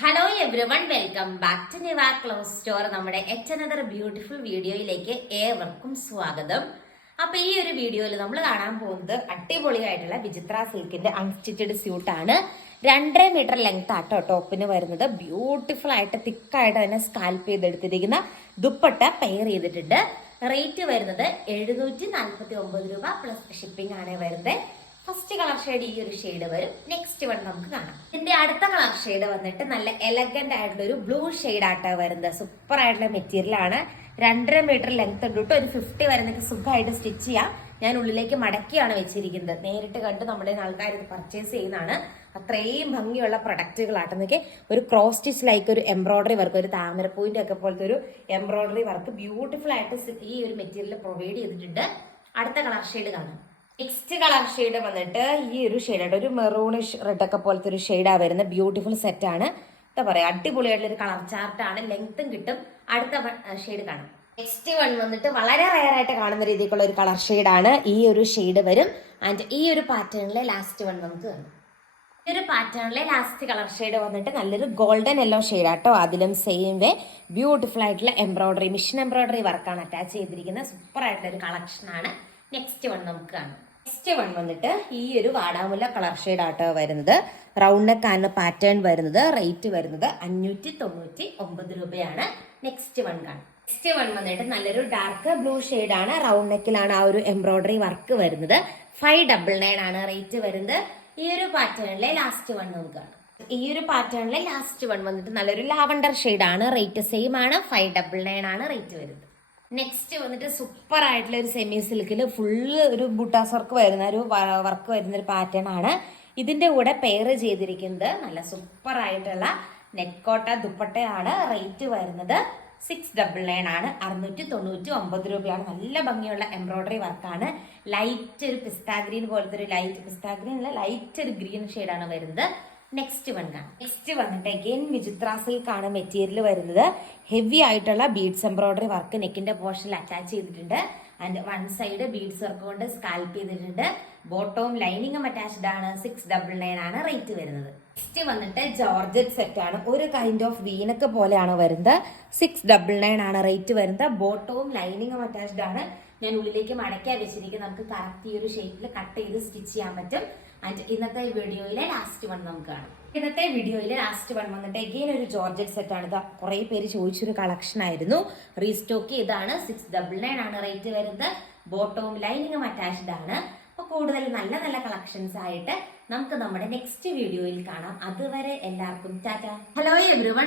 Hello everyone, welcome back to Niva cloth store. നമ്മുടെ another beautiful വീഡിയോയിലേക്ക് ഏവർക്കും സ്വാഗതം. അപ്പൊ ഈ ഒരു വീഡിയോയിൽ നമ്മൾ കാണാൻ പോകുന്നത് അടിപൊളിയായിട്ടുള്ള വിചിത്ര സിൽക്കിന്റെ അൺസ്റ്റിച്ചഡ് സ്യൂട്ടാണ്. 2.5 മീറ്റർ ലെങ്ത് ആട്ടോ ടോപ്പിന് വരുന്നത്. ബ്യൂട്ടിഫുൾ ആയിട്ട് തിക്കായിട്ട് തന്നെ സ്കാൽപ്പ് ചെയ്തെടുത്തിരിക്കുന്ന ദുപ്പട്ട പെയർ ചെയ്തിട്ടുണ്ട്. റേറ്റ് വരുന്നത് 749 രൂപ പ്ലസ് ഷിപ്പിംഗ് ആണ് വരുന്നത്. ഫസ്റ്റ് കളർ ഷെയ്ഡ് ഈ ഒരു ഷെയ്ഡ് വരും. നെക്സ്റ്റ് വൺ നമുക്ക് കാണാം. ഇതിന്റെ അടുത്ത കളർ ഷെയ്ഡ് വന്നിട്ട് നല്ല എലഗന്റ് ആയിട്ടുള്ള ഒരു ബ്ലൂ ഷെയ്ഡ് ആയിട്ടാണ് വരുന്നത്. സൂപ്പർ ആയിട്ടുള്ള മെറ്റീരിയൽ ആണ്. 2.5 മീറ്റർ ലെങ്ത് ഉണ്ട്. ഒരു 50 വരെ നിങ്ങൾക്ക് സുഖമായിട്ട് സ്റ്റിച്ച് ചെയ്യാം. ഞാൻ ഉള്ളിലേക്ക് മടക്കിയാണ് വെച്ചിരിക്കുന്നത്. നേരിട്ട് കണ്ട് നമ്മുടെ ആൾക്കാർ ഇത് പർച്ചേസ് ചെയ്യുന്നതാണ്. അത്രയും ഭംഗിയുള്ള പ്രൊഡക്റ്റുകളാട്ടെന്നൊക്കെ ഒരു ക്രോസ് സ്റ്റിച്ച് ലൈക്ക് ഒരു എംബ്രോയിഡറി വർക്ക്, ഒരു താമരപ്പൂവിന്റെ ഒക്കെ പോലത്തെ ഒരു എംബ്രോയിഡറി വർക്ക് ബ്യൂട്ടിഫുൾ ആയിട്ട് ഈ ഒരു മെറ്റീരിയൽ പ്രൊവൈഡ് ചെയ്തിട്ടുണ്ട്. അടുത്ത കളർ ഷെയ്ഡ് കാണാം. നെക്സ്റ്റ് കളർ ഷെയ്ഡ് വന്നിട്ട് ഈ ഒരു ഷെയ്ഡായിട്ട് ഒരു മെറൂണിഷ് റെഡ് ഒക്കെ പോലത്തെ ഒരു ഷെയ്ഡാണ് വരുന്നത്. ബ്യൂട്ടിഫുൾ സെറ്റ് ആണ്. എന്താ പറയാ, അടിപൊളിയായിട്ടുള്ള ഒരു കളർ ചാർട്ടാണ്. ലെങ്ത്തും കിട്ടും. അടുത്ത ഷെയ്ഡ് കാണാം. നെക്സ്റ്റ് വൺ വന്നിട്ട് വളരെ റയർ ആയിട്ട് കാണുന്ന രീതിക്കുള്ള ഒരു കളർ ഷെയ്ഡാണ്. ഈ ഒരു ഷെയ്ഡ് വരും. ആൻഡ് ഈ ഒരു പാറ്റേണിലെ ലാസ്റ്റ് വൺ നമുക്ക് കാണാം. ഈ ഒരു പാറ്റേണിലെ ലാസ്റ്റ് കളർ ഷെയ്ഡ് വന്നിട്ട് നല്ലൊരു ഗോൾഡൻ യെല്ലോ ഷെയ്ഡ് ആട്ടോ. അതിലും സെയിം വേ ബ്യൂട്ടിഫുൾ ആയിട്ടുള്ള എംബ്രോയിഡറി, മിഷൻ എംബ്രോയിഡറി വർക്കാണ് അറ്റാച്ച് ചെയ്തിരിക്കുന്നത്. സൂപ്പർ ആയിട്ടുള്ള ഒരു കളക്ഷൻ ആണ്. നെക്സ്റ്റ് വൺ നമുക്ക് കാണാം. നെക്സ്റ്റ് വൺ വന്നിട്ട് ഈ ഒരു വാടാമുല്ല കളർ ഷെയ്ഡ് ആട്ടോ വരുന്നത്. റൗണ്ട് നെക്കാണ് പാറ്റേൺ വരുന്നത്. റേറ്റ് വരുന്നത് 599 രൂപയാണ്. നെക്സ്റ്റ് വൺ കാണാം. നെക്സ്റ്റ് വൺ വന്നിട്ട് നല്ലൊരു ഡാർക്ക് ബ്ലൂ ഷെയ്ഡ് ആണ്. റൗണ്ട് നെക്കിലാണ് ആ ഒരു എംബ്രോയിഡറി വർക്ക് വരുന്നത്. 599 ആണ് റേറ്റ് വരുന്നത്. ഈ ഒരു പാറ്റേണിലെ ലാസ്റ്റ് വൺ നമുക്ക് കാണാം. ഈ ഒരു പാറ്റേണിലെ ലാസ്റ്റ് വൺ വന്നിട്ട് നല്ലൊരു ലാവണ്ടർ ഷെയ്ഡ് ആണ്. റേറ്റ് സെയിം ആണ്. 599 ആണ് റേറ്റ് വരുന്നത്. നെക്സ്റ്റ് വന്നിട്ട് സൂപ്പർ ആയിട്ടുള്ള ഒരു സെമി സിൽക്കിൽ ഫുള്ള് ഒരു ബുട്ടാസ് വർക്ക് വരുന്ന ഒരു വർക്ക് വരുന്ന ഒരു പാറ്റേൺ ആണ്. ഇതിന്റെ കൂടെ പെയർ ചെയ്തിരിക്കുന്നത് നല്ല സൂപ്പർ ആയിട്ടുള്ള നെക്കോട്ട ദുപ്പട്ടയാണ്. റേറ്റ് വരുന്നത് 699 ആണ്. 699 രൂപയാണ്. നല്ല ഭംഗിയുള്ള എംബ്രോയിഡറി വർക്കാണ്. ലൈറ്റ് ഒരു പിസ്താ ഗ്രീൻ പോലത്തെ ഒരു ലൈറ്റ് പിസ്താ ഗ്രീൻ അല്ല, ലൈറ്റ് ഒരു ഗ്രീൻ ഷെയ്ഡാണ് വരുന്നത്. നെക്സ്റ്റ് വൺ കാണാം. നെക്സ്റ്റ് വന്നിട്ട് അഗെയിൻ വിചിത്ര സിൽക്ക് ആണ് മെറ്റീരിയൽ വരുന്നത്. ഹെവി ആയിട്ടുള്ള ബീഡ്സ് എംബ്രോയിഡറി വർക്ക് നെക്കിന്റെ പോർഷനിൽ അറ്റാച്ച് ചെയ്തിട്ടുണ്ട്. And one side beads work കൊണ്ട് സ്കാൽപ്പ് ചെയ്തിട്ടുണ്ട്. ബോട്ടവും ലൈനിങ്ങും അറ്റാച്ച്ഡ് ആണ്. 699 ആണ് റേറ്റ് വരുന്നത്. നെക്സ്റ്റ് വന്നിട്ട് ജോർജറ്റ് സെറ്റ് ആണ്. ഒരു കൈൻഡ് ഓഫ് വീനക്ക് പോലെയാണ് വരുന്നത്. 699 ആണ് റേറ്റ് വരുന്നത്. ബോട്ടവും ലൈനിങ്ങും അറ്റാച്ച്ഡ് ആണ്. ഞാൻ ഉള്ളിലേക്ക് മടക്കിയാ വെച്ചിരിക്കുന്നത്. നമുക്ക് കറക്റ്റ് ഈ ഒരു ഷേപ്പിൽ കട്ട് ചെയ്ത് സ്റ്റിച്ച് ചെയ്യാൻ പറ്റും. ആൻഡ് ഇന്നത്തെ വീഡിയോയിലെ ലാസ്റ്റ് വൺ നമുക്ക് കാണാം. ഇന്നത്തെ വീഡിയോയിലെ ലാസ്റ്റ് വൺ വന്നിട്ട് എഗെയിൻ ഒരു ജോർജറ്റ് സെറ്റ് ആണ്. ഇത് കുറെ പേര് ചോദിച്ചൊരു കളക്ഷൻ ആയിരുന്നു. റീസ്റ്റോക്ക് ചെയ്താണ്. 699 ആണ് റേറ്റ് വരുന്നത്. ബോട്ടവും ലൈനിങ്ങും അറ്റാച്ച്ഡ് ആണ്. അപ്പൊ കൂടുതൽ നല്ല നല്ല കളക്ഷൻസ് ആയിട്ട് നമുക്ക് നമ്മുടെ നെക്സ്റ്റ് വീഡിയോയിൽ കാണാം. അതുവരെ എല്ലാവർക്കും ടാറ്റ. Hello everyone.